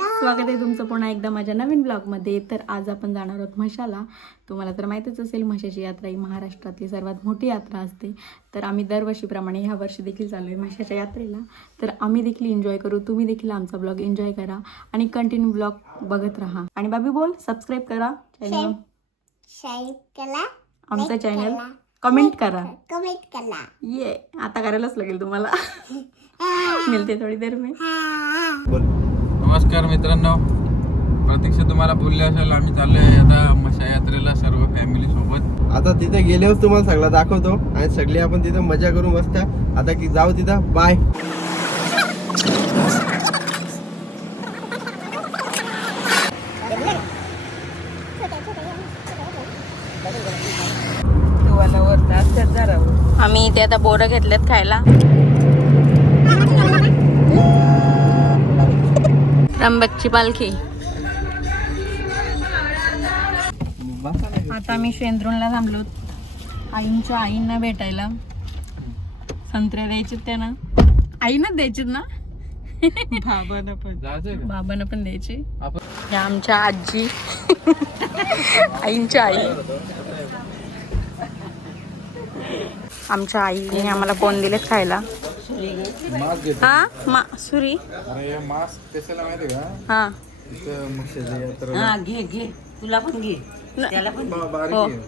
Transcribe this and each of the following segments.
स्वागत आहे तुमचं पुन्हा एकदा माझ्या नवीन ब्लॉगमध्ये तर आज आपण जाणार आहोत म्हशाला. तुम्हाला तर माहीतच असेल म्हशाची यात्रा ही महाराष्ट्रातली सर्वात मोठी यात्रा असते. तर आम्ही दरवर्षीप्रमाणे ह्या वर्षी देखील चालू आहे म्हशाच्या यात्रेला. तर आम्ही देखील एन्जॉय करू. तुम्ही देखील आमचा ब्लॉग एन्जॉय करा आणि कंटिन्यू ब्लॉग बघत राहा. आणि बाबी बोल सबस्क्राईब करा चॅनल शेअर करा आमचं चॅनल कमेंट करा कमेंट करा. ये आता करायलाच लागेल तुम्हाला. मिळते थोडी देर मी. नमस्कार मित्रांनो. प्रतीक्षा तुम्हाला बोलले असेल आम्ही चाललोय आता मशा यात्रेला सर्व फॅमिली सोबत. आता तिथे गेल्यावर तुम्हाला सगळं दाखवतो आणि सगळी आपण तिथे मजा करू मस्त आता की जाऊ तिथं. बाय आम्ही इथे आता बोरं घेतलेत खायला. त्र्यंबकची पालखी. आता आम्ही शेंद्रूनला थांबलो. आईंच्या आईंना भेटायला. संत्रे द्यायचे त्यांना. आईनच द्यायचे ना? जायचंय का बाबांना पण द्यायचे. या आमच्या आजी. आईंच्या आई. आमच्या आईने आम्हाला कोण दिलेत खायला? हा? मा सुरी? अरे हे मास्क कशाला माहिती का? हा. इथं मशाची यात्रा हा घे घे. तुला पण घे. त्याला पण बारीक हो. आहे.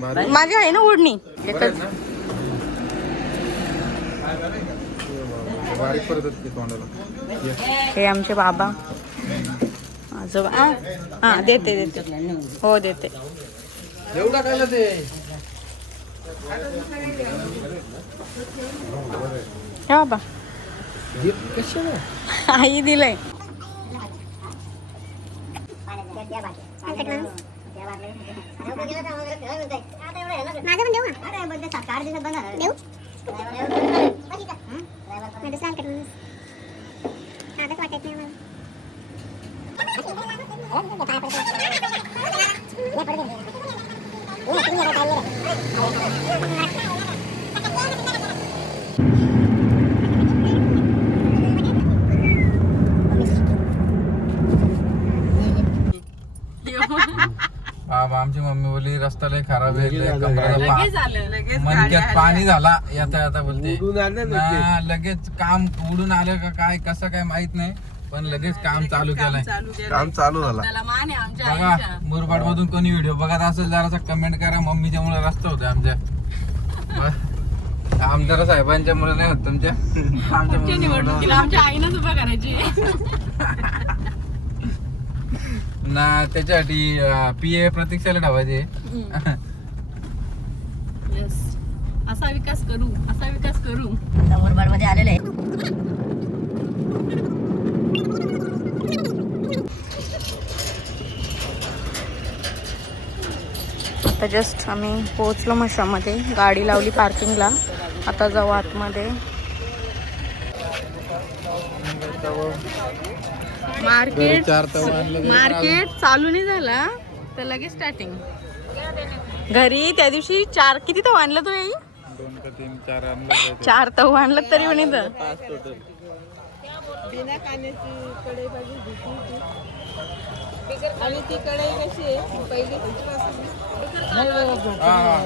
बारीक माझी आहे ना ओढणी. ना? हे बारीक परत की तोंडाला? ये. हे आमचे बाबा. आजोबा. हा देते देते. हो देते. टाकायला ते? हे बाबा आई दिलंय माझं पण देऊ ना अरे बड्डे सात आठ दिवसात बनणार देऊ माझं सांग कट आताच वाटत नाही मला बाबा आमची मम्मी बोलली रस्ता लय खराब आहे लय कमराला लगेच पा- आलं लगेच मनक्यात पाणी झाला येता येता बोलते. उडून आलं ना लगेच. ना, लगेच काम उडून आलं का काय कसं काय माहीत नाही पण लगेच काम चालू केलंय. काम चालू झाला. त्याला मान आहे आमच्या बघा आईच्या. मुरबाड मधून कोणी व्हिडिओ बघत असेल जरासा कमेंट करा मम्मीच्या मुळे रस्ता होते आमच्या. ब- आमदार साहेबांच्या मुळे नाही होत तुमच्या. आमच्या मुळे निवडणुकीला आमच्या आईनंच उभं करायची ना त्याच्यासाठी पी ए प्रतीक्षाला ठेवायचे. असा विकास करू असा विकास करू. मुरबाडमध्ये आलेले आहे. आता जस्ट आम्ही पोहोचलो मशामध्ये. गाडी लावली पार्किंगला. आता जाऊ आतमध्ये. मार्केट तवा तरी मार्केट चालू. नाही झाला तर लगेच स्टार्टिंग घरी त्या दिवशी चार किती तव आणलं तू आई? दोन का तीन चार आणलं पाहिजे. चार तव आणलं तरी पण इथं हा,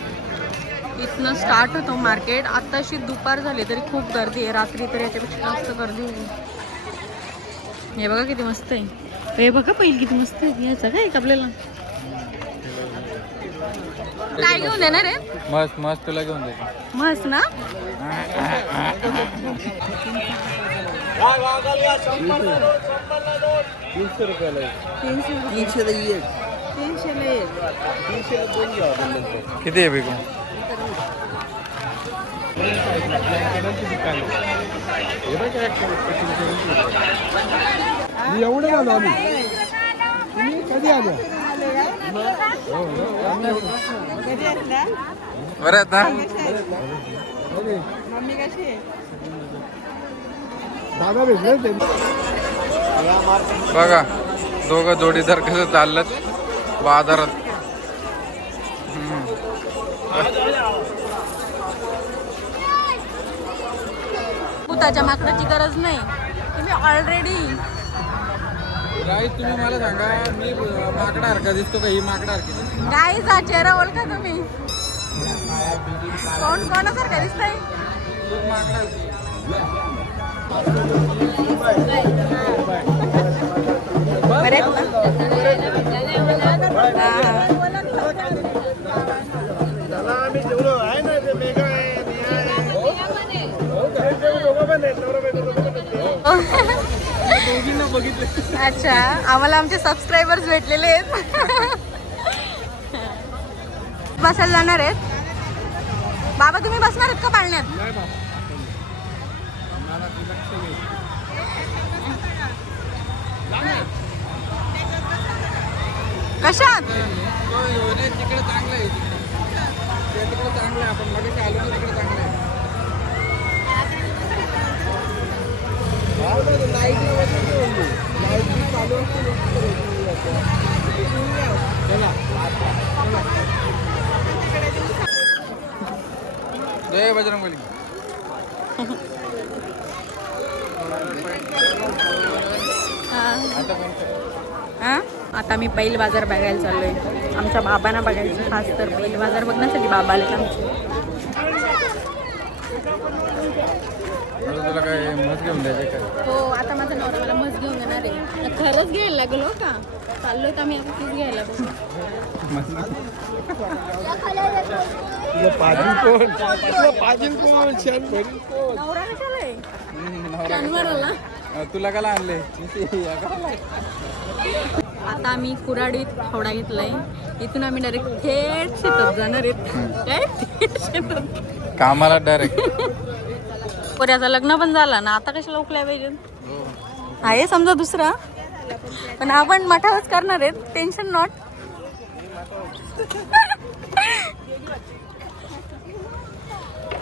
इथनं स्टार्ट होतो मार्केट आताशी दुपार झाली तरी खूप गर्दी आहे. रात्री तर याच्यापेक्षा जास्त गर्दी होती हे बघा किती मस्त आहे. हे बघा पहिली किती मस्त आहे. यायचं काय एक आपल्याला? काय घेऊन देणार आहे? मस्त मस्त तुला घेऊन देतो. मस्त ना? तीनशे रुपयाला एक. तीनशेला एक. तीनशेला दोन घ्यावं लागेल ते. किती आहे बिकू हे बघ काय मी एवढं आलो आम्ही. तुम्ही कधी आल्या? बरं आता. दादा भेटले ते बघा दोघं जोडीदार कसं चाललं बाजारात. भूताच्या माकडाची गरज नाही. तुम्ही ऑलरेडी गाईस तुम्ही मला सांगा मी माकडा हरका दिसतो का? ही माकडा हरकी दिसतो. गाईचा चेहरा ओळखा तुम्ही. कोण कोणासारखा दिसतंय? माकडा अच्छा आम्हाला आमचे सबस्क्रायबर्स भेटलेले आहेत. बसायला जाणार आहेत. बाबा तुम्ही बसणार आहेत का पाळण्यात? कशात? तिकडे चांगलं आहे तिकडे तिकडे चांगलं आहे आपण लगेच आलो ना तिकडे चांगलं आहे जय बजरंग बली. आता हा? आता मी बैल बाजार बघायला चाललोय. आमच्या बाबांना बघायचं खास तर बैल बाजार बघण्यासाठी बाबा आले आमचे. हो आता माझा नवरा मला मस्त घेऊन येणार आहे. खरंच घ्यायला लागलो का? चाललोय तर आम्ही आता तीच घ्यायला नवरा कशाला आहे? शनिवाराला तुला काय आणले? आता आम्ही कुराडीत फावडा घेतलाय. इथून आम्ही डायरेक्ट थेट शेतात जाणार आहेत. काय थेट शेतात. कामाला डायरेक्ट पोऱ्याचं लग्न पण झालं ना आता कशाला उकल्या पाहिजे आहे समजा दुसरा. पण आपण मठावच करणार आहेत. टेन्शन नॉट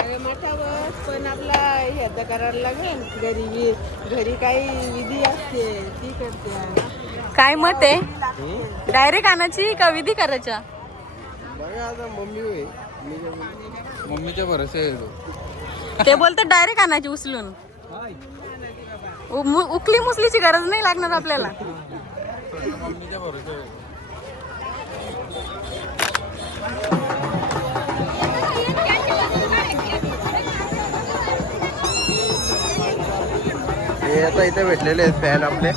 अरे मठावर पण आपला ह्याचा करायला लागेल. घरी घरी काही विधी असते ती करते. काय मत आहे डायरेक्ट आणायची का विधी करायच्या? मम्मीच्या भरोसे आहे तो. बोलतात डायरेक्ट आणायची उचलून उ- उकली मुसलीची गरज नाही लागणार आपल्याला मम्मीच्या भरोसे आहे. हे आता इथे भेटलेले आहेत फॅन आपले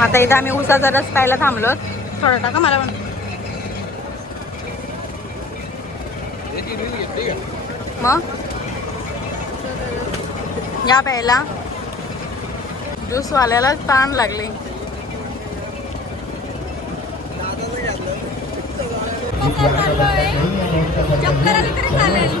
आता इथं आम्ही उसाचा रस प्यायला थांबलो. थोडं टाका मला पण. मग? या प्यायला. ज्यूसवाल्याला ताण लागले. चालेल.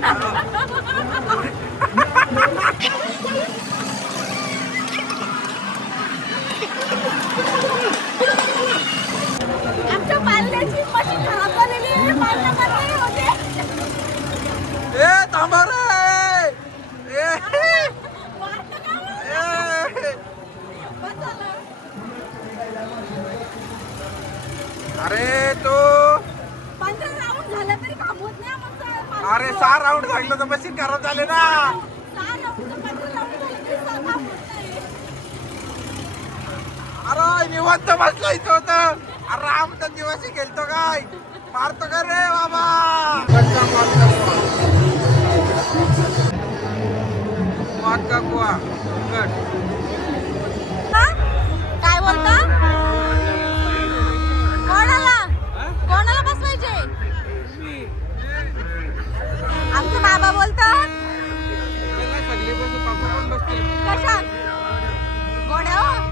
ハハハハ! कुवा कट काय बोलता? कोणाला? कोणाला बसवायचे? आमचे बाबा बोलतात. कशात? घोड्या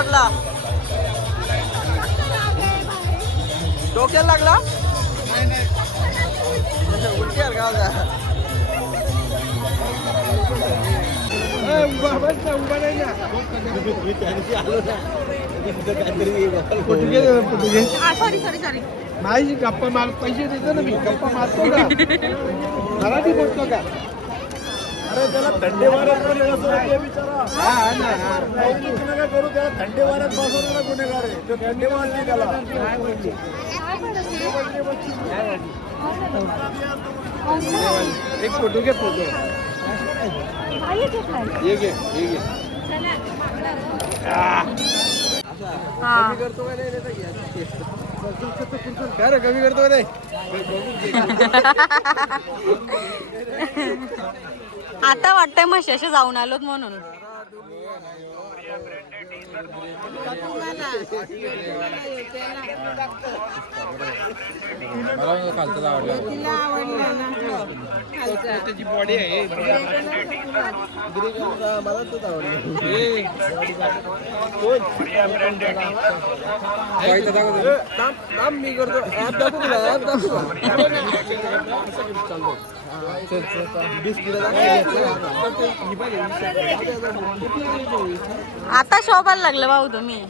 वाटला डोक्याला लागला? सॉरी सॉरी सॉरी नाही गप्पा मार पैसे देतो ना मी गप्पा मारतो का? मराठी बोलतो का? अरे त्याला थंडे वाऱ्यात पण असं बिचारा. हा, ना, हा. कौतुक नका करू त्याला थंडे वाऱ्यात बसवणारा गुन्हेगार आहे तो थंडे वाजली त्याला एक फ़ोटो घे फ़ोटो ये घे ये घे हा करतो का नाही घ्या. काय रे कमी करतो का आता वाटतंय म्हशाशी जाऊन आलोत म्हणून. मी करतो. ऍप दाखव तुला ऍप दाखव. आता शोभायला लागलं भाऊ तुम्ही.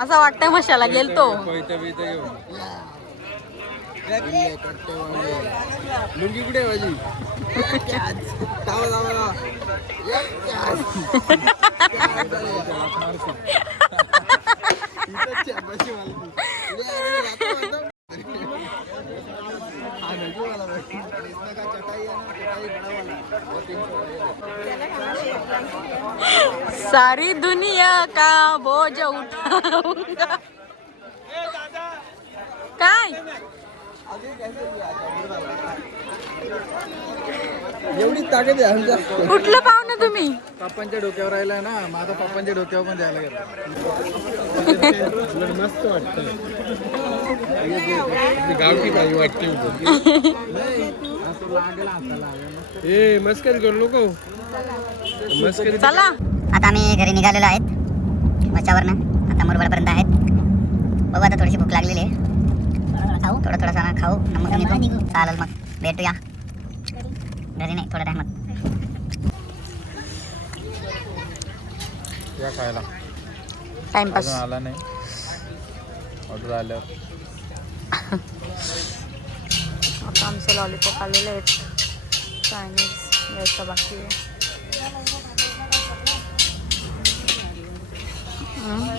असं वाटतंय म्हशाला गेलतो. लुंगी कुठे माझी? सारी दुनिया का बोझ उठाऊंगा। काय? एवढी ताकद कुठलं पाहुणं तुम्ही? पप्पांच्या डोक्यावर राहिलाय ना माझा पप्पांच्या डोक्यावर पण द्यायला गेला. मस्त वाटतं गावठी बाई वाटते. ए मस्करी करू नको. मस्करी चला. आता आम्ही घरी निघालेलो आहेत. मच्छावरनं आता मुरबाडपर्यंत आहेत. बघू आता थोडीशी भूक लागलेली आहे. खाऊ थोडं थोडंसं खाऊ. न मग निघू चालेल मग. भेटूया. घरी नाही थोड्या टायमात. या खायला. टाइमपास अजून आला नाही. ऑर्डर आल्यावर. आमचे लॉलीपॉप आलेले आहेत चायनीज यायचं बाकी आहे हम्म.